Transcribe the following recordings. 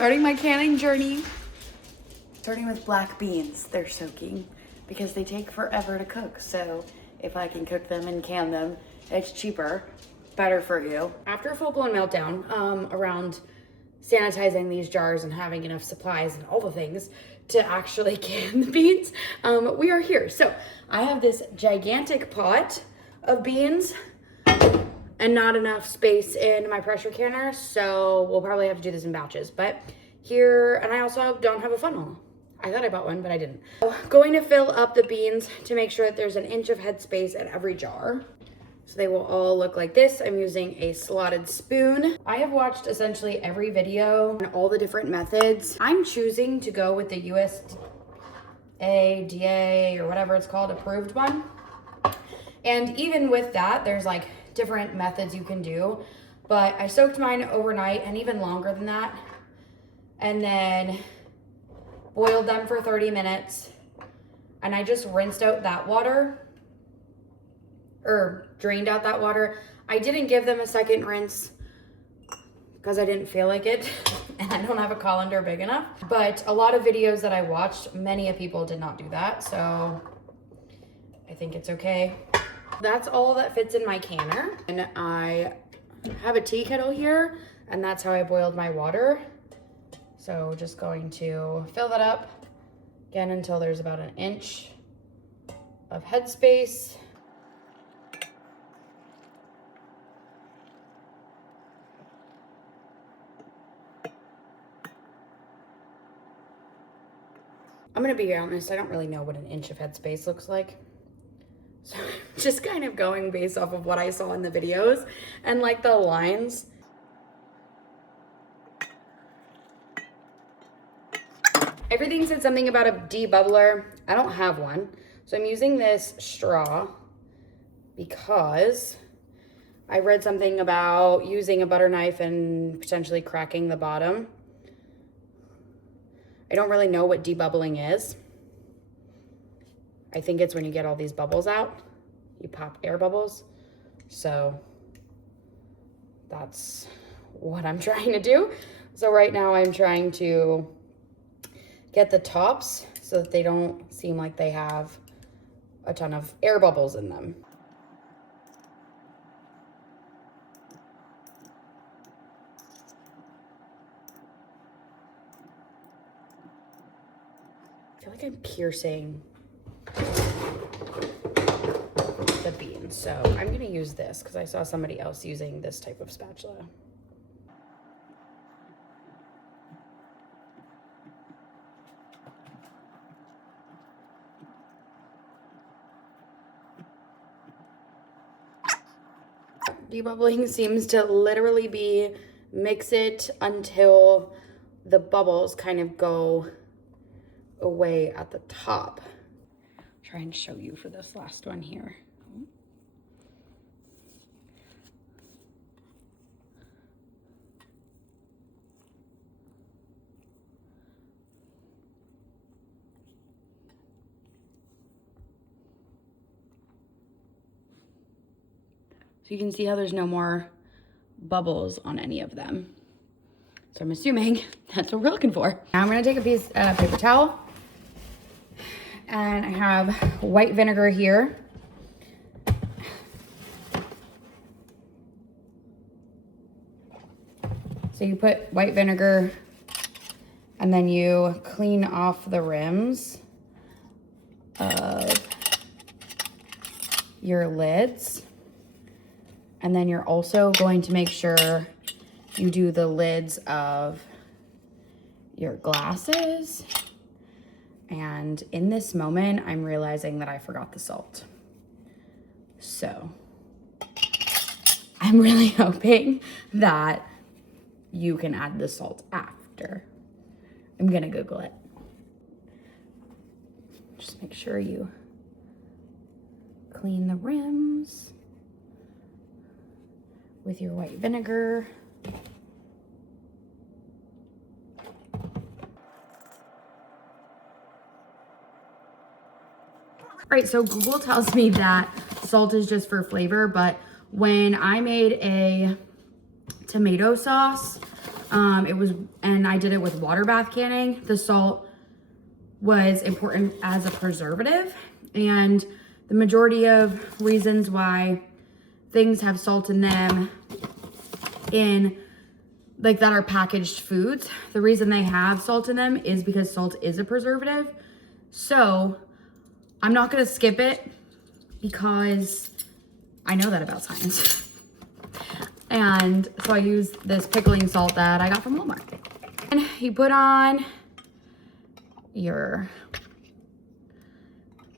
Starting my canning journey. Starting with black beans. They're soaking because they take forever to cook. So if I can cook them and can them, it's cheaper, better for you. After a full-blown meltdown around sanitizing these jars and having enough supplies and all the things to actually can the beans, we are here. So I have this gigantic pot of beans and not enough space in my pressure canner, so we'll probably have to do this in batches. But here, and I also don't have a funnel. I thought I bought one, but I didn't. Going to fill up the beans to make sure that there's an inch of headspace in every jar. So they will all look like this. I'm using a slotted spoon. I have watched essentially every video and all the different methods. I'm choosing to go with the USDA or whatever it's called, approved one. And even with that, there's like different methods you can do. But I soaked mine overnight and even longer than that. And then boiled them for 30 minutes. And I just rinsed out that water, or drained out that water. I didn't give them a second rinse because I didn't feel like it and I don't have a colander big enough. But a lot of videos that I watched, many of people did not do that. So I think it's okay. That's all that fits in my canner. And I have a tea kettle here and that's how I boiled my water. So just going to fill that up again until there's about an inch of headspace. I'm gonna be honest, I don't really know what an inch of headspace looks like. So I'm just kind of going based off of what I saw in the videos and like the lines. Everything said something about a debubbler. I don't have one. So I'm using this straw because I read something about using a butter knife and potentially cracking the bottom. I don't really know what debubbling is. I think it's when you get all these bubbles out, you pop air bubbles. So that's what I'm trying to do. So right now I'm trying to get the tops so that they don't seem like they have a ton of air bubbles in them. I feel like I'm piercing the beans, so I'm gonna use this because I saw somebody else using this type of spatula. Debubbling seems to literally be mix it until the bubbles kind of go away at the top. Try and show you for this last one here. So you can see how there's no more bubbles on any of them. So I'm assuming that's what we're looking for. Now I'm gonna take a piece of paper towel and I have white vinegar here. So you put white vinegar and then you clean off the rims of your lids. And then you're also going to make sure you do the lids of your glasses. And in this moment, I'm realizing that I forgot the salt. So I'm really hoping that you can add the salt after. I'm gonna Google it. Just make sure you clean the rims with your white vinegar. All right, so Google tells me that salt is just for flavor, but when I made a tomato sauce, and and I did it with water bath canning, the salt was important as a preservative. And the majority of reasons why things have salt in them in like that are packaged foods, the reason they have salt in them is because salt is a preservative. So I'm not gonna skip it because I know that about science. And so I use this pickling salt that I got from Walmart. And you put on your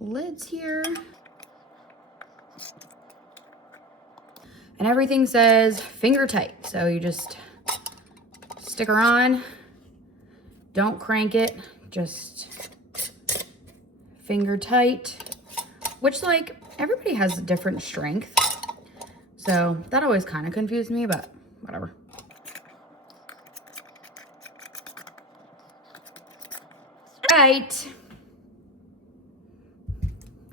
lids here. And everything says finger tight. So you just stick her on. Don't crank it, just finger tight, which like everybody has a different strength. So that always kind of confused me, but whatever. Right.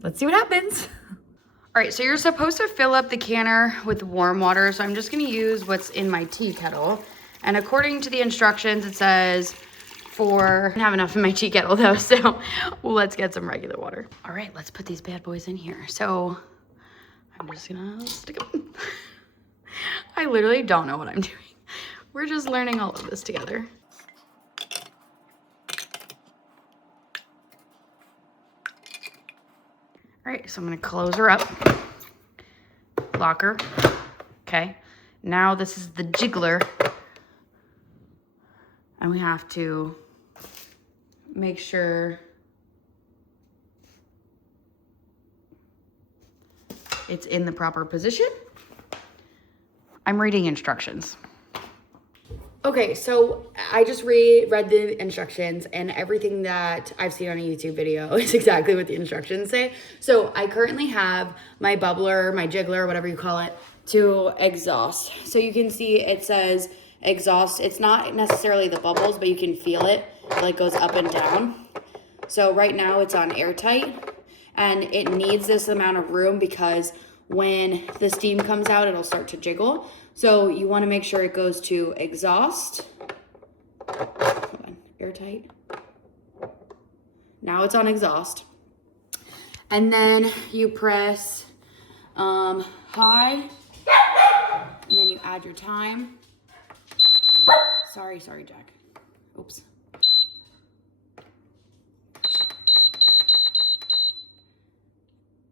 Let's see what happens. All right, so you're supposed to fill up the canner with warm water. So I'm just gonna use what's in my tea kettle. And according to the instructions, it says I don't have enough in my tea kettle though, so let's get some regular water. All right, let's put these bad boys in here. So I'm just gonna stick them. I literally don't know what I'm doing. We're just learning all of this together. All right, so I'm gonna close her up. Lock her. Okay, now this is the jiggler. And we have to make sure it's in the proper position. I'm reading instructions. Okay, so I just read the instructions, and everything that I've seen on a YouTube video is exactly what the instructions say. So I currently have my bubbler, my jiggler, whatever you call it, to exhaust. So you can see it says exhaust. It's not necessarily the bubbles, but you can feel it, like goes up and down. So right now it's on airtight, and it needs this amount of room because when the steam comes out, it'll start to jiggle. So you want to make sure it goes to exhaust. Hold on, airtight. Now it's on exhaust. And then you press high, and then you add your time. Sorry, Jack. Oops.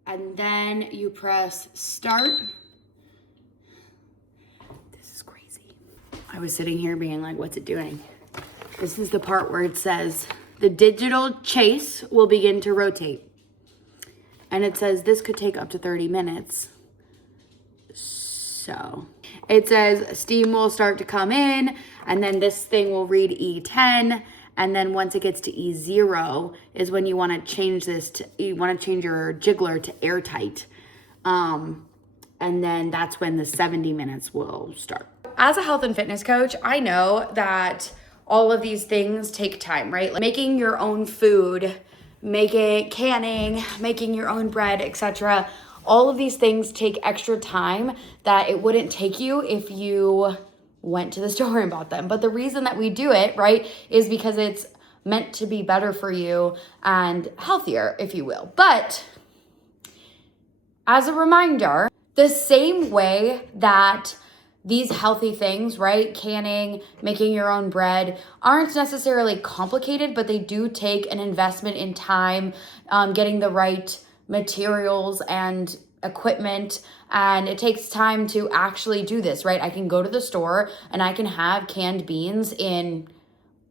And then you press start. This is crazy. I was sitting here being like, what's it doing? This is the part where it says, the digital chase will begin to rotate. And it says this could take up to 30 minutes. So it says steam will start to come in, and then this thing will read E10. And then once it gets to E0 is when you want to change this to, you want to change your jiggler to airtight. And then that's when the 70 minutes will start. As a health and fitness coach, I know that all of these things take time, right? Like making your own food, canning, making your own bread, etc. All of these things take extra time that it wouldn't take you if you went to the store and bought them. But the reason that we do it, right, is because it's meant to be better for you and healthier, if you will. But as a reminder, the same way that these healthy things, right, canning, making your own bread, aren't necessarily complicated, but they do take an investment in time, getting the right materials and equipment, and it takes time to actually do this, right? I can go to the store and I can have canned beans in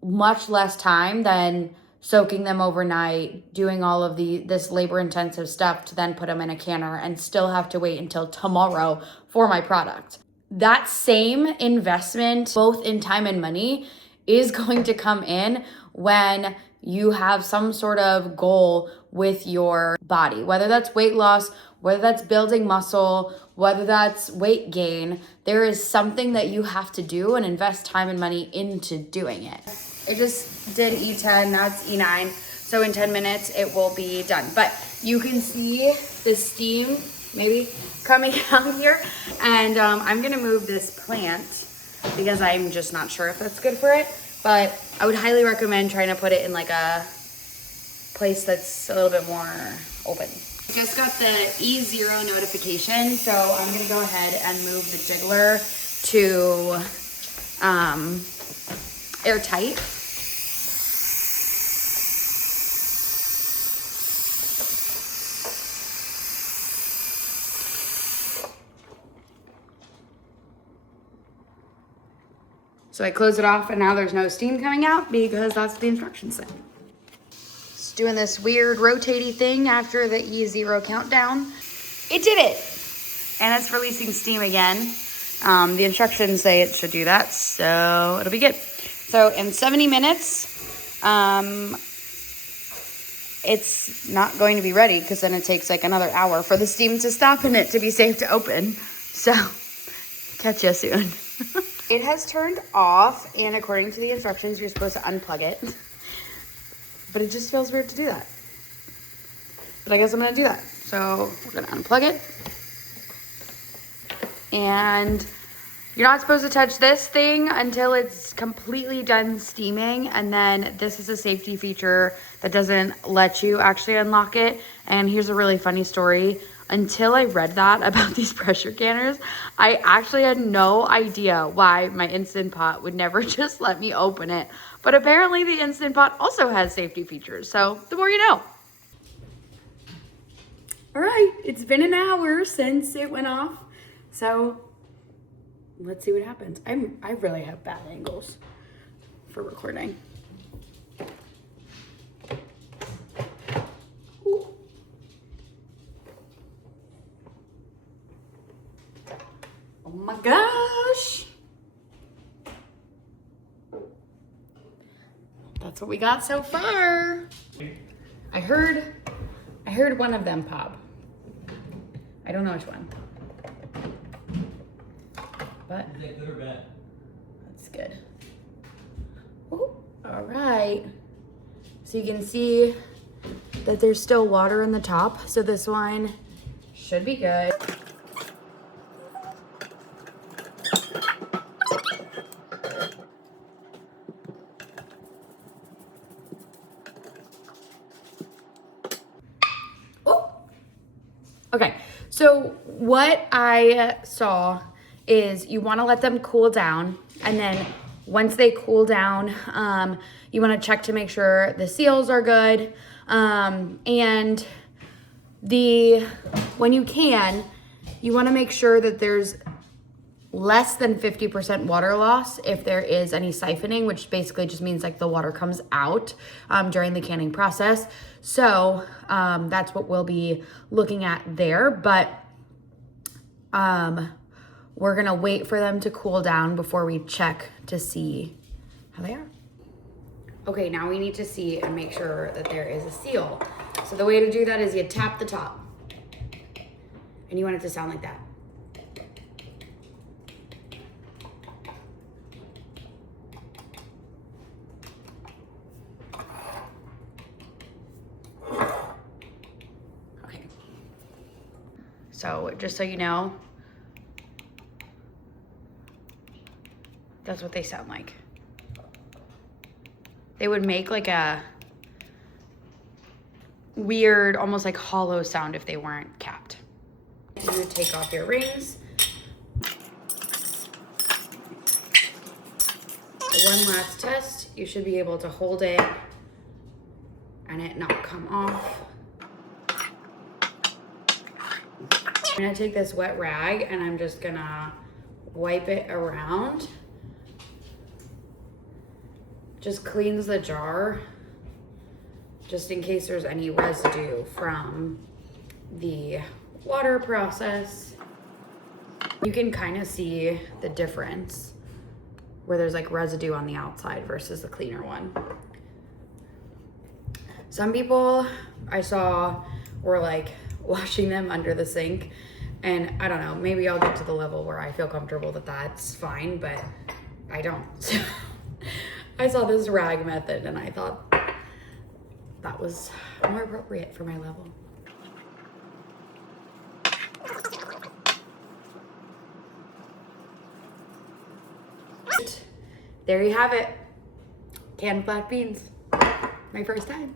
much less time than soaking them overnight, doing all of this labor-intensive stuff to then put them in a canner and still have to wait until tomorrow for my product. That same investment, both in time and money, is going to come in when you have some sort of goal with your body, whether that's weight loss, whether that's building muscle, whether that's weight gain. There is something that you have to do and invest time and money into doing it. I just did E10, now it's E9. So in 10 minutes, it will be done. But you can see the steam maybe coming out here. And I'm gonna move this plant because I'm just not sure if that's good for it. but I would highly recommend trying to put it in like a place that's a little bit more open. I just got the E0 notification, so I'm gonna go ahead and move the jiggler to airtight. So I close it off and now there's no steam coming out because that's what the instructions say. It's doing this weird rotating thing after the E0 countdown. It did it. And it's releasing steam again. The instructions say it should do that, so it'll be good. So in 70 minutes, it's not going to be ready because then it takes like another hour for the steam to stop and it to be safe to open. So catch you soon. It has turned off, and according to the instructions, you're supposed to unplug it. But it just feels weird to do that. But I guess I'm gonna do that. So we're gonna unplug it. And you're not supposed to touch this thing until it's completely done steaming. And then this is a safety feature that doesn't let you actually unlock it. And here's a really funny story. Until I read that about these pressure canners, I actually had no idea why my Instant Pot would never just let me open it. But apparently the Instant Pot also has safety features. So the more you know. All right, it's been an hour since it went off. So let's see what happens. I really have bad angles for recording. Ooh. Oh my gosh. That's what we got so far. I heard one of them pop. I don't know which one. But is that good or bad? That's good. Ooh, all right. So you can see that there's still water in the top. So this one should be good. Okay, so what I saw is you want to let them cool down, and then once they cool down, you want to check to make sure the seals are good, and when you can, you want to make sure that there's less than 50% water loss if there is any siphoning, which basically just means like the water comes out during the canning process. So that's what we'll be looking at there, but we're gonna wait for them to cool down before we check to see how they are. Okay, now we need to see and make sure that there is a seal. So the way to do that is you tap the top, and you want it to sound like that. So just so you know, that's what they sound like. They would make like a weird, almost like hollow sound if they weren't capped. You would take off your rings. One last test, you should be able to hold it and it not come off. I'm gonna take this wet rag and I'm just gonna wipe it around. Just cleans the jar, just in case there's any residue from the water process. You can kind of see the difference where there's like residue on the outside versus the cleaner one. Some people I saw were like washing them under the sink, and I don't know, maybe I'll get to the level where I feel comfortable that that's fine, but I don't. So I saw this rag method and I thought that was more appropriate for my level. There you have it. canned black beans. My first time.